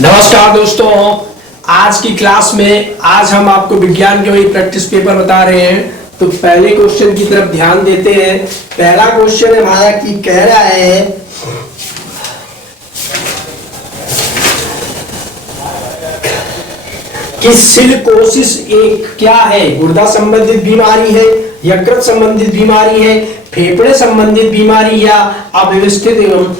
नमस्कार दोस्तों, आज की क्लास में आज हम आपको विज्ञान के वही प्रैक्टिस पेपर बता रहे हैं। तो पहले क्वेश्चन की तरफ ध्यान देते हैं। पहला क्वेश्चन है हमारा कि कह रहा है कि सिलिकोसिस एक क्या है? गुर्दा संबंधित बीमारी है, यकृत संबंधित बीमारी है, फेफड़े संबंधित बीमारी या अव्यवस्थित एवं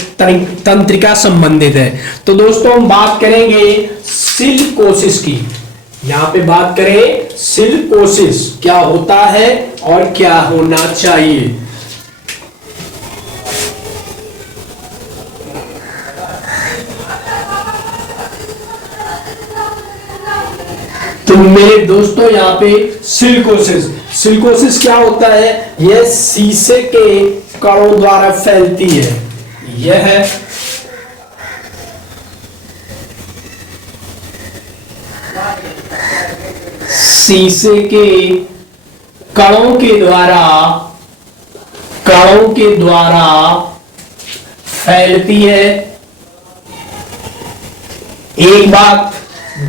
तंत्रिका संबंधित है। तो दोस्तों हम बात करेंगे सिलिकोसिस की। यहां पे बात करें सिलिकोसिस क्या होता है और क्या होना चाहिए। तो मेरे दोस्तों यहाँ पे सिलिकोसिस क्या होता है? यह शीशे के कणों द्वारा फैलती है। यह शीशे के कणों के द्वारा फैलती है। एक बात।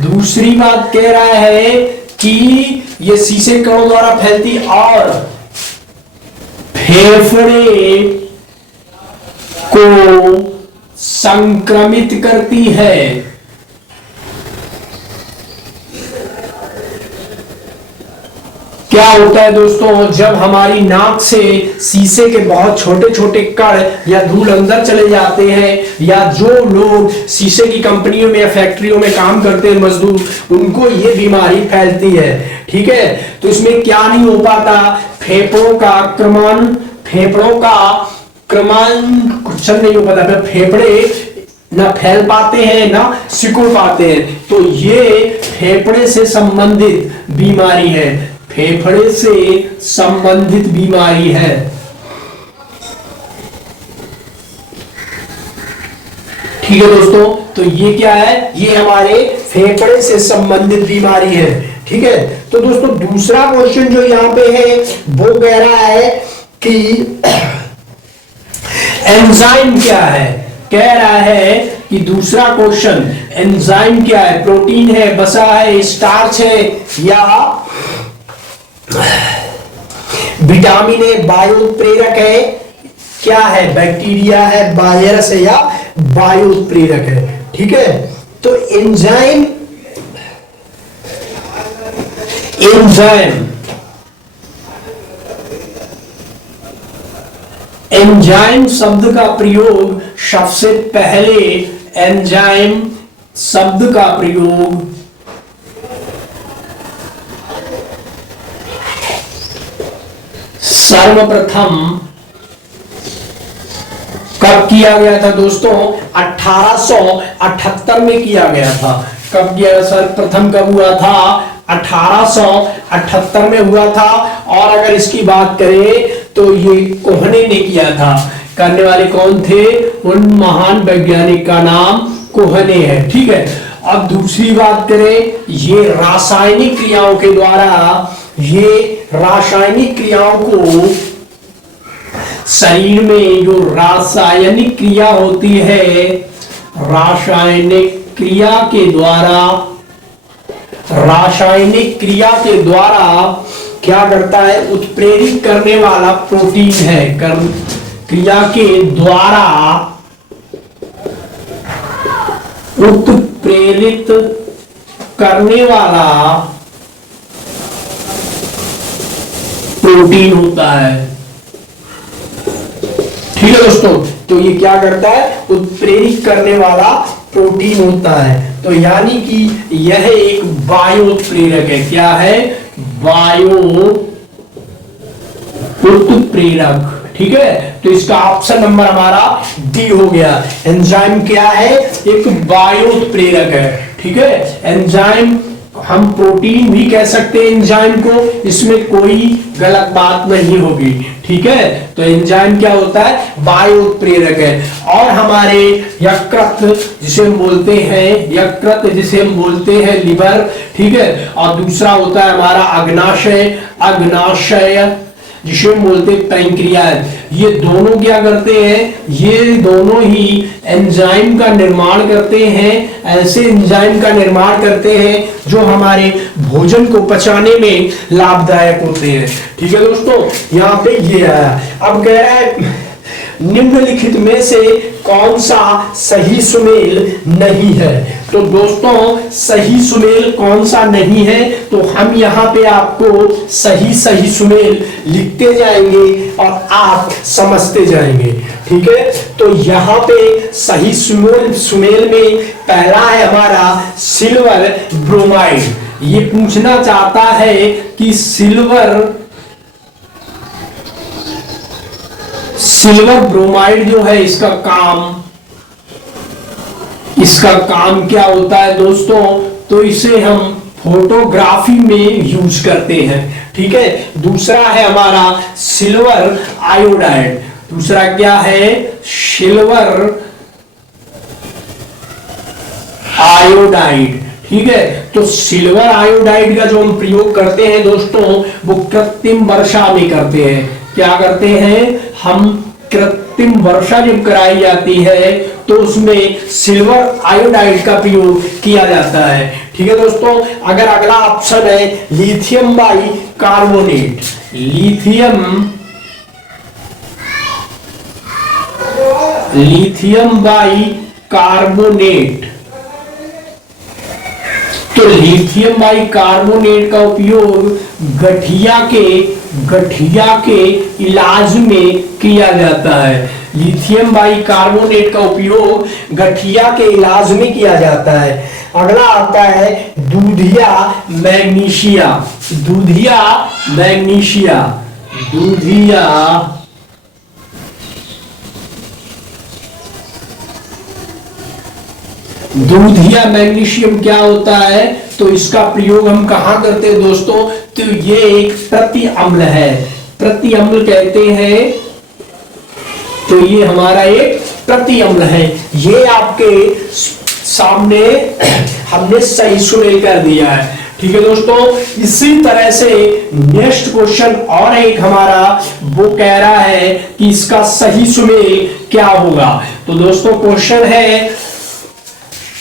दूसरी बात कह रहा है कि ये शीशे कणों द्वारा फैलती और फेफड़े को संक्रमित करती है। क्या होता है दोस्तों, जब हमारी नाक से शीशे के बहुत छोटे छोटे कण या धूल अंदर चले जाते हैं, या जो लोग शीशे की कंपनियों में या फैक्ट्रियों में काम करते हैं मजदूर, उनको ये बीमारी फैलती है। ठीक है, तो इसमें क्या नहीं हो पाता? फेफड़ों का क्वेश्चन नहीं हो पाता। फेफड़े ना फैल पाते हैं ना सिकुड़ पाते हैं। तो ये फेफड़े से संबंधित बीमारी है। फेफड़े से संबंधित बीमारी है। ठीक है दोस्तों, तो ये क्या है? ये हमारे फेफड़े से संबंधित बीमारी है। ठीक है, तो दोस्तों दूसरा क्वेश्चन जो यहां पे है वो कह रहा है कि एंजाइम क्या है? कह रहा है कि दूसरा क्वेश्चन एंजाइम क्या है? प्रोटीन है, वसा है, स्टार्च है या विटामिन है, वायु प्रेरक है? क्या है? बैक्टीरिया है, वायरस है या वायु प्रेरक है? ठीक है, तो एंजाइम शब्द का प्रयोग सबसे पहले एंजाइम शब्द का प्रयोग सर्वप्रथम कब किया गया था दोस्तों? 1878 में किया गया था। कब किया? सर्वप्रथम कब हुआ था? 1878 में हुआ था। और अगर इसकी बात करें तो ये कोहने ने किया था। करने वाले कौन थे? उन महान वैज्ञानिक का नाम कोहने है। ठीक है, अब दूसरी बात करें, ये रासायनिक क्रियाओं के द्वारा, ये रासायनिक क्रियाओं को शरीर में जो रासायनिक क्रिया होती है, रासायनिक क्रिया के द्वारा क्या करता है? उत्प्रेरित करने वाला प्रोटीन है। क्रिया के द्वारा उत्प्रेरित करने वाला प्रोटीन होता है। ठीक है दोस्तों, तो ये क्या करता है? उत्प्रेरित करने वाला प्रोटीन होता है। तो यानी कि यह एक वायु उत्प्रेरक है। क्या है? वायु उत्प्रेरक। ठीक है, तो इसका ऑप्शन नंबर हमारा डी हो गया। एंजाइम क्या है? एक वायु उत्प्रेरक है। ठीक है, एंजाइम हम प्रोटीन भी कह सकते हैं एंजाइम को, इसमें कोई गलत बात नहीं होगी। ठीक है, तो एंजाइम क्या होता है? वायु उत्प्रेरक है। और हमारे यकृत जिसे हम बोलते हैं लिवर। ठीक है, और दूसरा होता है हमारा अग्नाशय। जिसे हम बोलते हैं पैंक्रियाज, ये दोनों क्या करते हैं, ये दोनों ही एंजाइम का निर्माण करते हैं, ऐसे एंजाइम का निर्माण करते हैं जो हमारे भोजन को पचाने में लाभदायक होते हैं। ठीक है दोस्तों, यहाँ पे ये आया। अब कह रहा है निम्नलिखित में से कौन सा सही सुमेल नहीं है। तो दोस्तों सही सुमेल कौन सा नहीं है, तो हम यहाँ पे आपको सही सुमेल लिखते जाएंगे और आप समझते जाएंगे। ठीक है, तो यहाँ पे सही सुमेल में पहला है हमारा सिल्वर ब्रोमाइड। ये पूछना चाहता है कि सिल्वर ब्रोमाइड जो है इसका काम क्या होता है दोस्तों, तो इसे हम फोटोग्राफी में यूज करते हैं। ठीक है, दूसरा है हमारा सिल्वर आयोडाइड। दूसरा क्या है, सिल्वर आयोडाइड। ठीक है, तो सिल्वर आयोडाइड का जो हम प्रयोग करते हैं दोस्तों, वो कृत्रिम वर्षा में करते हैं। क्या करते हैं हम, कृत्रिम वर्षा जब कराई जाती है तो उसमें सिल्वर आयोडाइड का प्रयोग किया जाता है। ठीक है दोस्तों, अगर अगला ऑप्शन है lithium by carbonate. Lithium by carbonate, तो लिथियम बाई कार्बोनेट का उपयोग गठिया के इलाज में किया जाता है। लिथियम बाई कार्बोनेट का उपयोग गठिया के इलाज में किया जाता है। अगला आता है दूधिया मैग्नीशिया। दूधिया मैग्नीशियम क्या होता है, तो इसका प्रयोग हम कहां करते हैं दोस्तों, तो ये एक प्रति अम्ल है, प्रति अम्ल कहते हैं। तो ये हमारा एक प्रति अम्ल है। ये आपके सामने हमने सही सुमेल कर दिया है। ठीक है दोस्तों, इसी तरह से नेक्स्ट क्वेश्चन और एक हमारा वो कह रहा है कि इसका सही सुमेल क्या होगा। तो दोस्तों क्वेश्चन है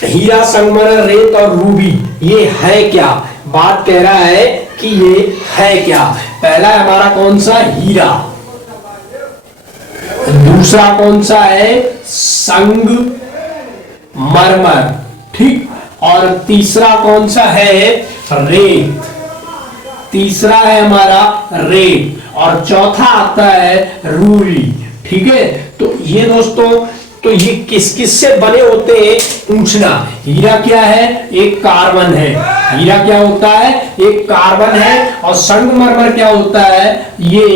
हीरा, संगमरमर, रेत और रूबी ये है क्या। बात कह रहा है कि ये है क्या। पहला हमारा कौन सा, हीरा। दूसरा कौन सा है, संगमरमर। ठीक, और तीसरा कौन सा है, रेत। तीसरा है हमारा रेत और चौथा आता है रूबी। ठीक है, तो ये दोस्तों, तो ये किस किस से बने होते हैं पूछना। हीरा क्या है, एक कार्बन है। हीरा क्या होता है, एक कार्बन है। और संगमरमर क्या होता है, ये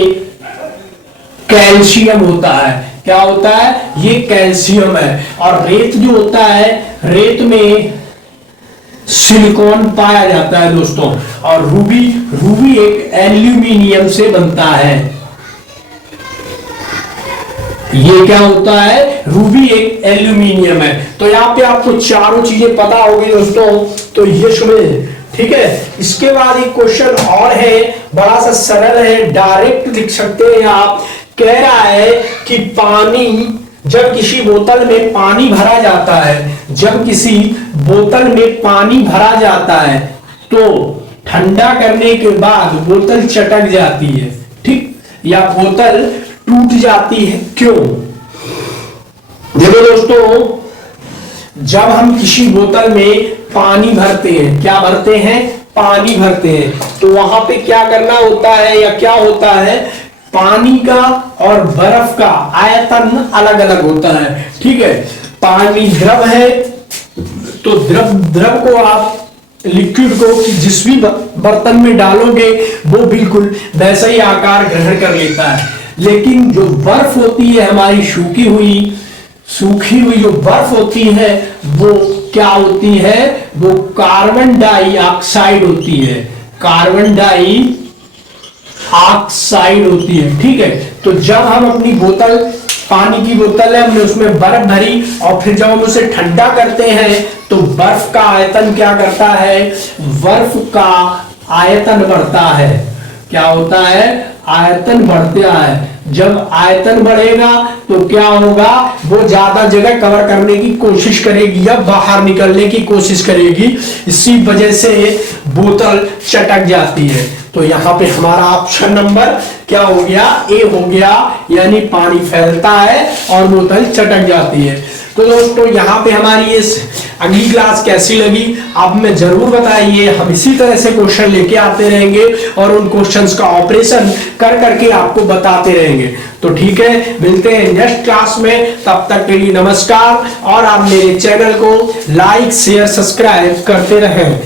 कैल्शियम होता है। क्या होता है, ये कैल्शियम है। और रेत जो होता है, रेत में सिलिकॉन पाया जाता है दोस्तों। और रूबी एक एल्यूमिनियम से बनता है। ये क्या होता है, रूबी एक एल्यूमिनियम है। तो यहाँ पे आपको चारों चीजें पता होगी दोस्तों, तो ये सुमेल। ठीक है, इसके बाद एक क्वेश्चन और है, बड़ा सा सरल है, डायरेक्ट लिख सकते हैं आप। कह रहा है कि पानी, जब किसी बोतल में पानी भरा जाता है, जब किसी बोतल में पानी भरा जाता है तो ठंडा करने के बाद बोतल चटक जाती है। ठीक, या बोतल टूट जाती है, क्यों। देखो दोस्तों, जब हम किसी बोतल में पानी भरते हैं, क्या भरते हैं, पानी भरते हैं, तो वहां पे क्या करना होता है या क्या होता है, पानी का और बर्फ का आयतन अलग अलग होता है। ठीक है, पानी द्रव है तो द्रव को आप लिक्विड को जिस भी बर्तन में डालोगे वो बिल्कुल वैसा ही आकार ग्रहण कर लेता है। लेकिन जो बर्फ होती है हमारी सूखी हुई जो बर्फ होती है वो क्या होती है, वो कार्बन डाइऑक्साइड होती है। कार्बन डाइऑक्साइड होती है। ठीक है, तो जब हम अपनी बोतल, पानी की बोतल है, हमने उसमें बर्फ भरी और फिर जब हम उसे ठंडा करते हैं तो बर्फ का आयतन क्या करता है, बर्फ का आयतन बढ़ता है। क्या होता है, आयतन बढ़ता है। जब आयतन बढ़ेगा तो क्या होगा, वो ज्यादा जगह कवर करने की कोशिश करेगी या बाहर निकलने की कोशिश करेगी, इसी वजह से बोतल चटक जाती है। तो यहाँ पे हमारा ऑप्शन नंबर क्या हो गया, ए हो गया, यानी पानी फैलता है और बोतल चटक जाती है। तो दोस्तों यहाँ पे हमारी इस अगली क्लास कैसी लगी आप में जरूर बताइए। हम इसी तरह से क्वेश्चन लेके आते रहेंगे और उन क्वेश्चंस का ऑपरेशन कर करके आपको बताते रहेंगे। तो ठीक है, मिलते हैं नेक्स्ट क्लास में, तब तक के लिए नमस्कार। और आप मेरे चैनल को लाइक शेयर सब्सक्राइब करते रहें।